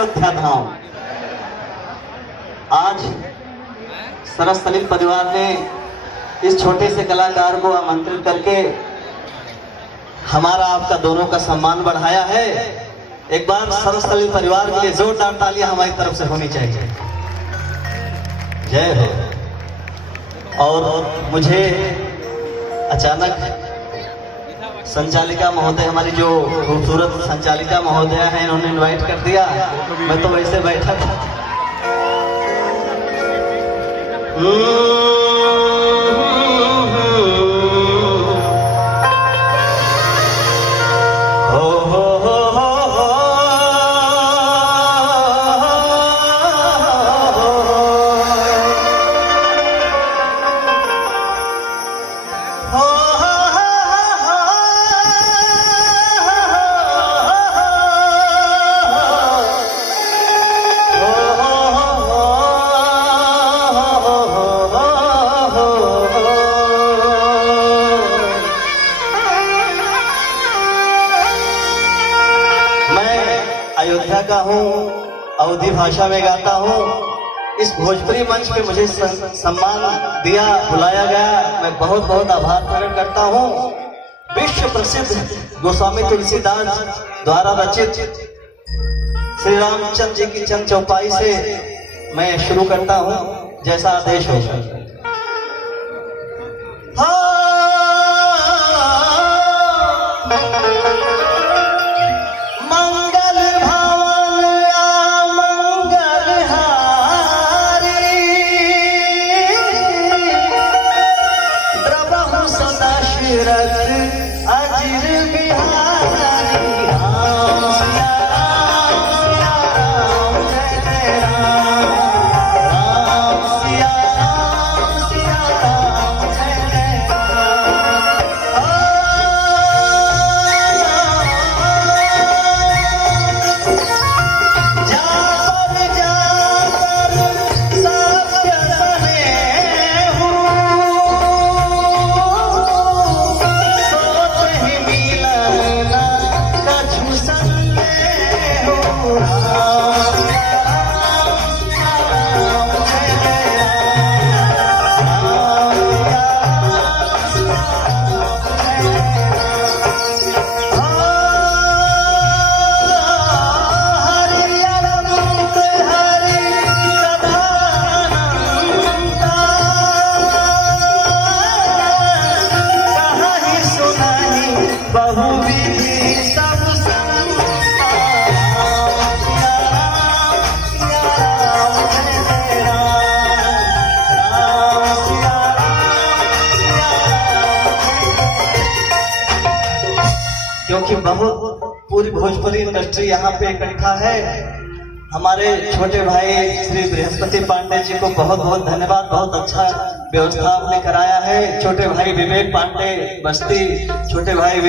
अयोध्या धाम। आज सरस सलीम परिवार ने इस छोटे से कलाकार को आमंत्रित करके हमारा आपका दोनों का सम्मान बढ़ाया है। एक बार सरस सलीम परिवार के लिए जोरदार तालियां हमारी तरफ से होनी चाहिए। जय हो। और मुझे अचानक संचालिका महोदय, हमारी जो खूबसूरत संचालिका महोदय हैं, इन्होंने इनवाइट कर दिया। मैं तो वैसे बैठा था। अयोध्या का हूँ, अवधी भाषा में गाता हूँ। इस भोजपुरी मंच पे मुझे सम्मान दिया, बुलाया गया, मैं बहुत बहुत आभार प्रकट करता हूँ। विश्व प्रसिद्ध गोस्वामी तुलसीदास द्वारा रचित श्री रामचंद्र जी की चंद चौपाई से मैं शुरू करता हूँ, जैसा आदेश होगा। क्योंकि बहुत पूरी भोजपुरी इंडस्ट्री यहाँ पे इकट्ठा है। हमारे छोटे भाई श्री बृहस्पति पांडे जी को बहुत बहुत धन्यवाद, बहुत अच्छा व्यवस्था आपने कराया है। छोटे भाई विवेक पांडे बस्ती, छोटे भाई